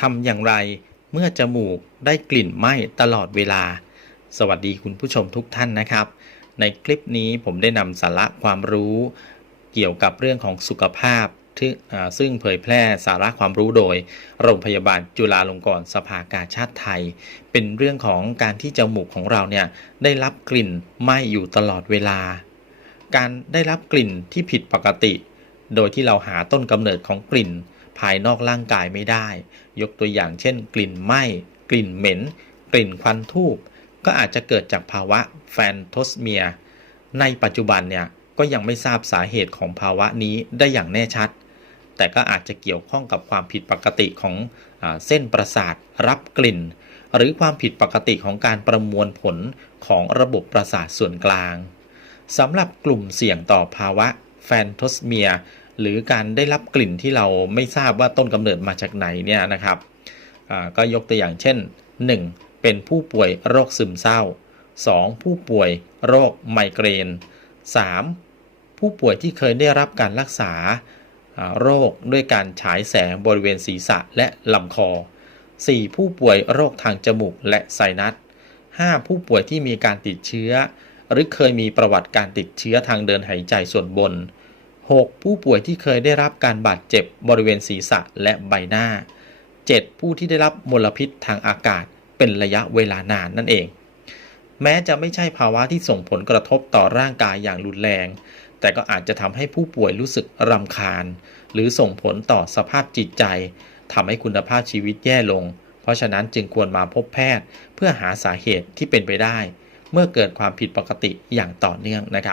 ทำอย่างไรเมื่อจมูกได้กลิ่นไหม้ตลอดเวลา สวัสดีคุณผู้ชมทุกท่านนะครับ ในคลิปนี้ผมได้นำสาระความรู้เกี่ยวกับเรื่องของสุขภาพซึ่งเผยแพร่สาระความรู้โดย โรงพยาบาลจุฬาลงกรณ์สภากาชาติไทย เป็นเรื่องของการที่จมูกของเราเนี่ยได้รับกลิ่นไหม้อยู่ตลอดเวลา การได้รับกลิ่นที่ผิดปกติ โดยที่เราหาต้นกำเนิดของกลิ่น ภายนอกร่างกายไม่ได้ ยกตัวอย่างเช่น กลิ่นไหม้ กลิ่นเหม็น กลิ่นควันทูบก็อาจจะเกิดจากภาวะแฟนโทสเมีย ในปัจจุบันเนี่ยก็ยังไม่ทราบสาเหตุของภาวะนี้ได้อย่างแน่ชัด แต่ก็อาจจะเกี่ยวข้องกับความผิดปกติของอเส้นประสาทรับกลิ่น หรือความผิดปกติของการประมวลผลของระบบประสาทส่วนกลางสำหรับกลุ่มเสี่ยงต่อภาวะแฟนโทสเมีย หรือการได้รับกลิ่นที่เราไม่ทราบว่าต้นกำเนิดมาจากไหนเนี่ยนะครับก็ยกตัวอย่างเช่น 1. เป็นผู้ป่วยโรคซึมเศร้า 2. ผู้ป่วยโรคไมเกรน 3. ผู้ป่วยที่เคยได้รับการรักษาอ่าโรคด้วยการฉายแสงบริเวณศีรษะและลำคอ 4. ผู้ป่วยโรคทางจมูกและไซนัส 5. ผู้ป่วยที่มีการติดเชื้อ หรือเคยมีประวัติการติดเชื้อทางเดินหายใจส่วนบน 6. ผู้ป่วยที่เคยได้รับการบาดเจ็บบริเวณศีรษะและใบหน้า 7. ผู้ที่ได้รับมลพิษทางอากาศเป็นระยะเวลานานนั่นเอง แม้จะไม่ใช่ภาวะที่ส่งผลกระทบต่อร่างกายอย่างรุนแรง แต่ก็อาจจะทำให้ผู้ป่วยรู้สึกรำคาญ หรือส่งผลต่อสภาพจิตใจทำให้คุณภาพชีวิตแย่ลง เพราะฉะนั้นจึงควรมาพบแพทย์ เพื่อหาสาเหตุที่เป็นไปได้ เมื่อเกิดความผิดปกติอย่างต่อเนื่องนะครับ